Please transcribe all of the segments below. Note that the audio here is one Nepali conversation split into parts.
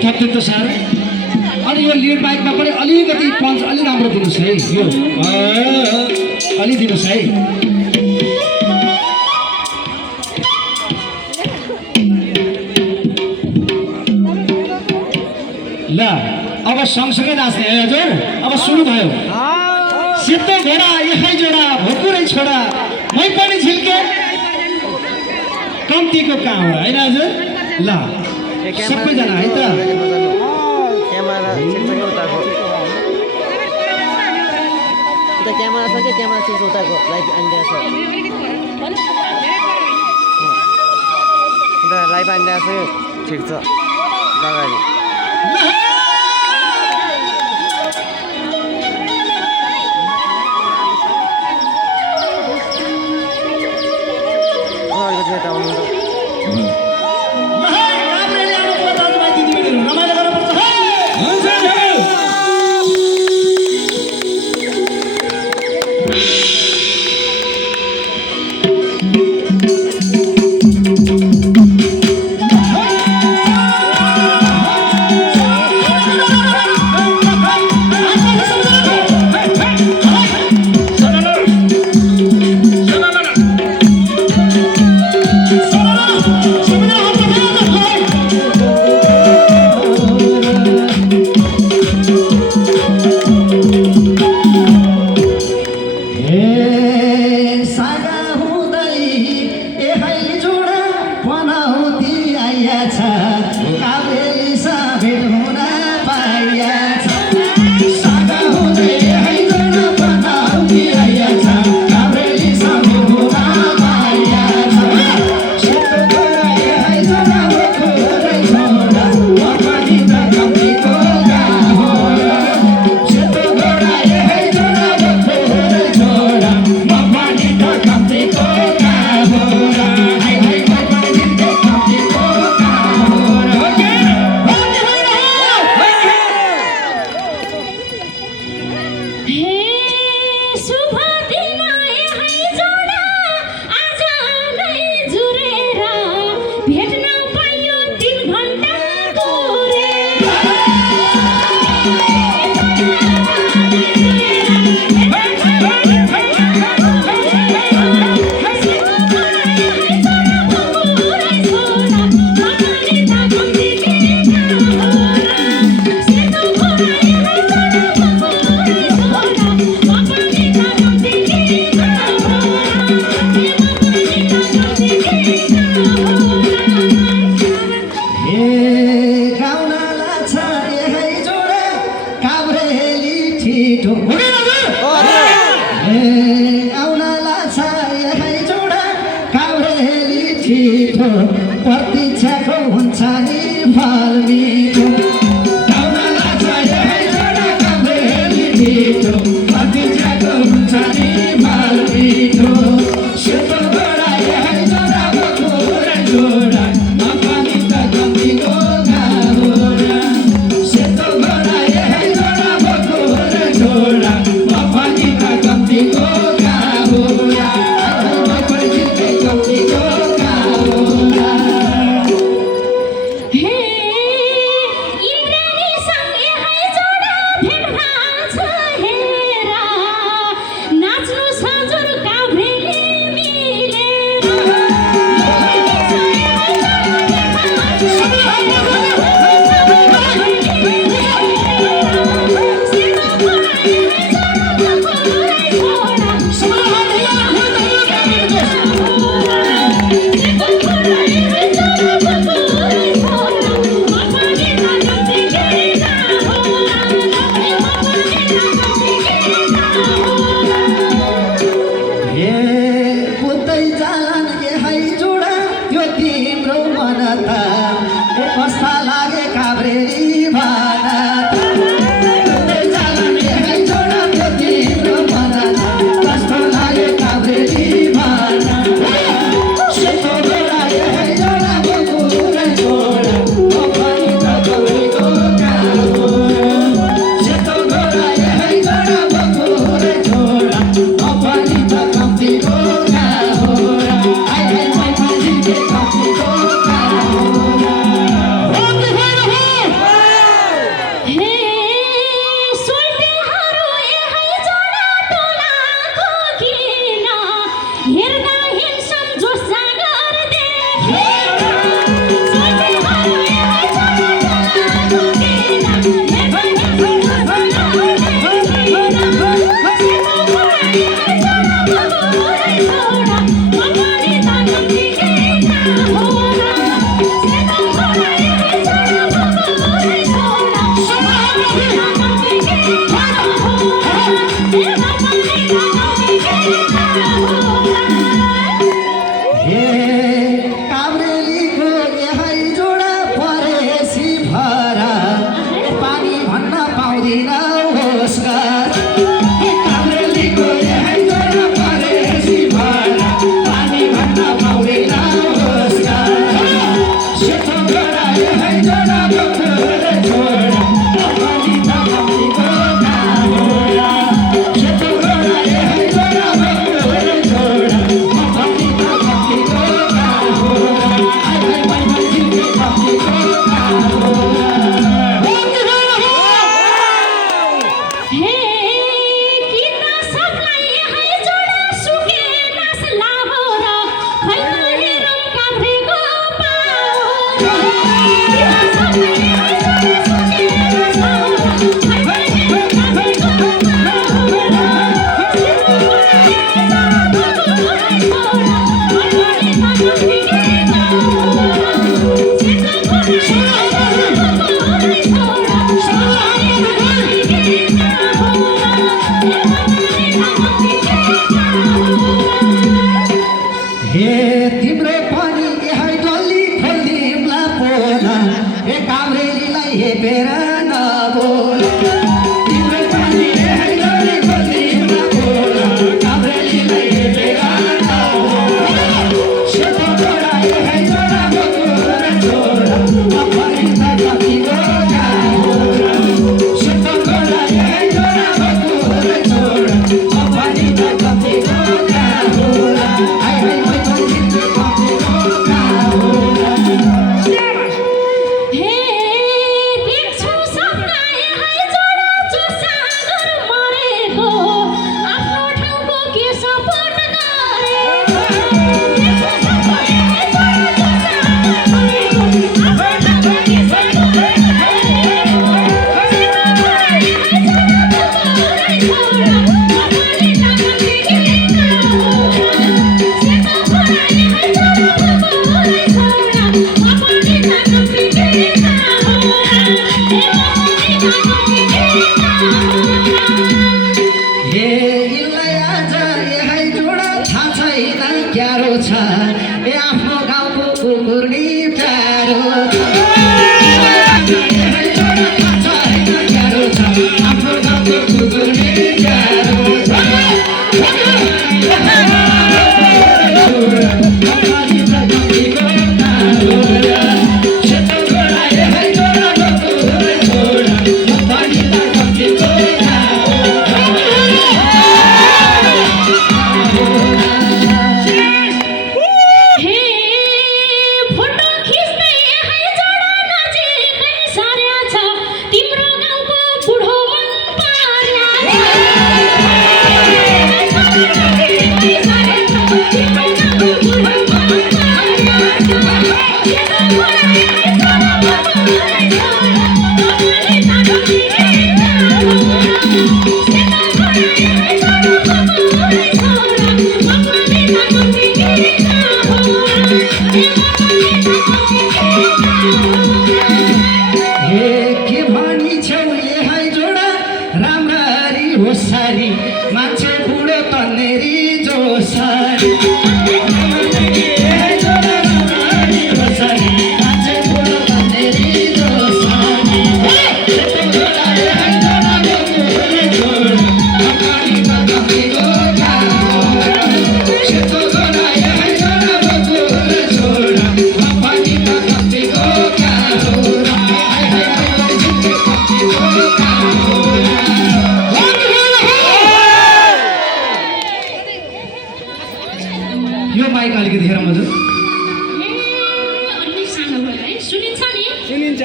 ठ्याक्कै त सर अनि यो लिड बाइकमा पनि अलिकति पञ्च अलि राम्रो दिनुहोस् है यो अलि दिनुहोस् है ल अब सँगसँगै नाच्ने है हजुर अब सुरु भयो सेतो घोडा यही जोडा भोकुरै छोडा मै पनि झिल्के कम्तीको काम हो होइन हजुर ल सबैजना है त क्यामेरा छ कि क्यामेरा सिक्स उताको लाइभ आइदिएको छ लाइभ आइदिएको छ ठिक छ अगाडि प्रतीक्षाको हुन्छ नि फल मिठो प्रतीक्षाको हुन्छ नि फल मिठो सेतो घोडा यही जोडा भोकुरै जोडा नपानी त कतिको घाउरा सेतो घोडा यही जोडा भोकुरै जोडा नपानी त कतिको घाउरा कतिको घाउरा तिम्रो पनि यहाँ डल्ली खोलिदिउँला पोला ए काभ्रेलीलाई हेपेर नबोल तिम्रो पनि यहाँ डल्ली खोलिदिउँला पोला काभ्रेलीलाई हेपेर नबोल सेतो घोडा यहाँ जोडा बकुर छोरा अपरिता कतिको गाउरा सेतो घोडा यहाँ जोडा बकुर छोरा अपरिता कतिको गाउरा क्यारो छ ए आफ्नो गाउँको कुकुर नि प्यारो क्यारो छ आफ्नो गाउँको कुकुर नि प्यारो होसारी मान्छे बुढो तन्नेरी जोसारी मान्छे बुढो तन्नेरी जोसारी यो माइक अलिकति हेरौँ हजुर अलि सानो भयो है सुनिन्छ नि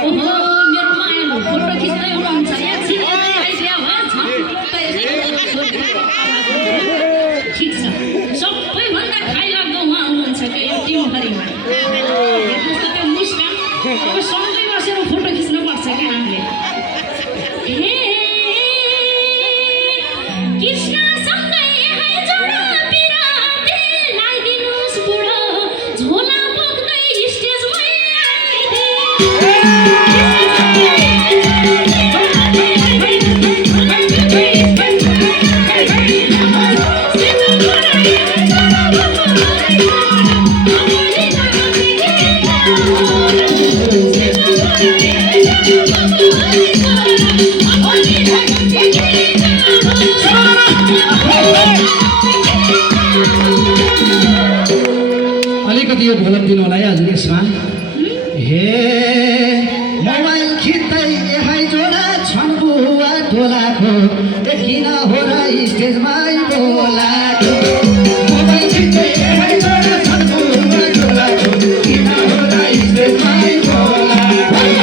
ओहो मेरो मायाको फोटो खिच्दै हुनुहुन्छ यहाँ चिनेर आइडिया ठिक छ सबैभन्दा खाइलाग्दो उहाँ हुनुहुन्छ क्या यो टिमभरिमा हेर्नुहोस् त त्यो मुस्कान अब सँगै बसेर फोटो खिच्नुपर्छ क्या हामीले कृष्णसँगै यहाँ जोडा पिराती लाइदिनुहोस् बुढो झोला बोक्दै स्टेजमै अलिकति यो भोलम दिनु होला है हजुर यसमा हे मोबाइल खिच्दै यहाँ जोडा छन् बुवा टोलाको किन हो र स्टेजमा बोलाको मोबाइल खिच्दै यहाँ जोडा छन् बुवा टोलाको किन हो र स्टेजमा बोलाको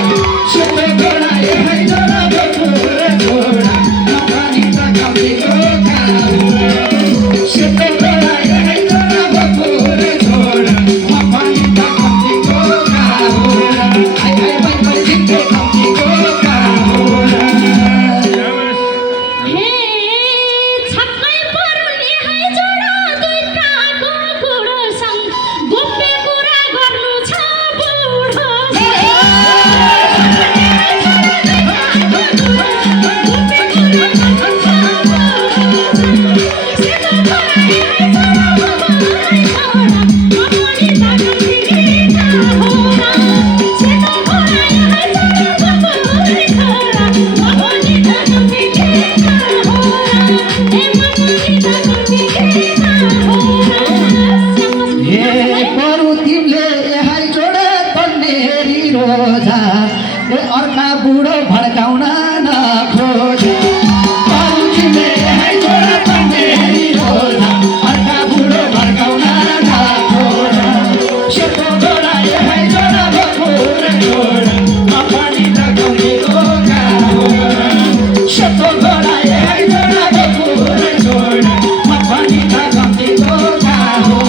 अर्का बुढो भड्काउन नखोज बाबुजीले है जोडा भन्ने रोज अर्का बुढो भड्काउन नखोज सेतो घोडा है जोडा भकुर जोड म पनि त गौरीको गाउँ सेतो घोडा है जोडा भकुर जोड म पनि त गौरीको गाउँ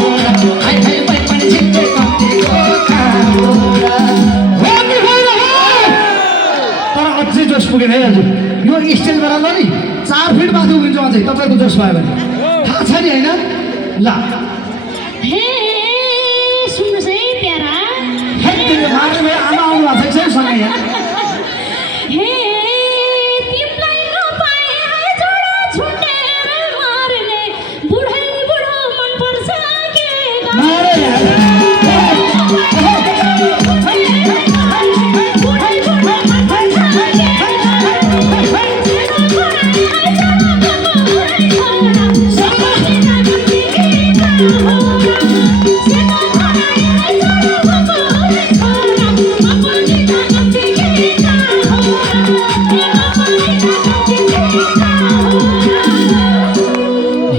हाय हाय मै पनि छिट्टै गौरीको गाउँ तर अझै जोस पुगेन है हजुर यो स्टेजबाट ल नि 4 फिट माथि उभिन्छ अझै तपाईँको जोस भयो भने थाहा छ नि होइन ल हे सुन्नुहोस् है प्यारा मार्ने आमा आउनु भएको छ सँगै यहाँ हे तिमीलाई नपाए है जोडा छुटेर मार्ने बुढै बुढो मन पर्छ के मारे यार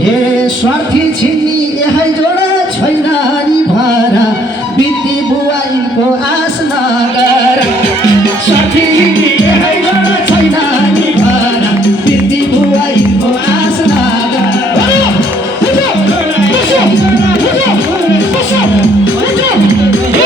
हे स्वार्थी छिन्नी यही जोडा छैन नि भारा बित्ती बुवाईको आस नगर स्वार्थी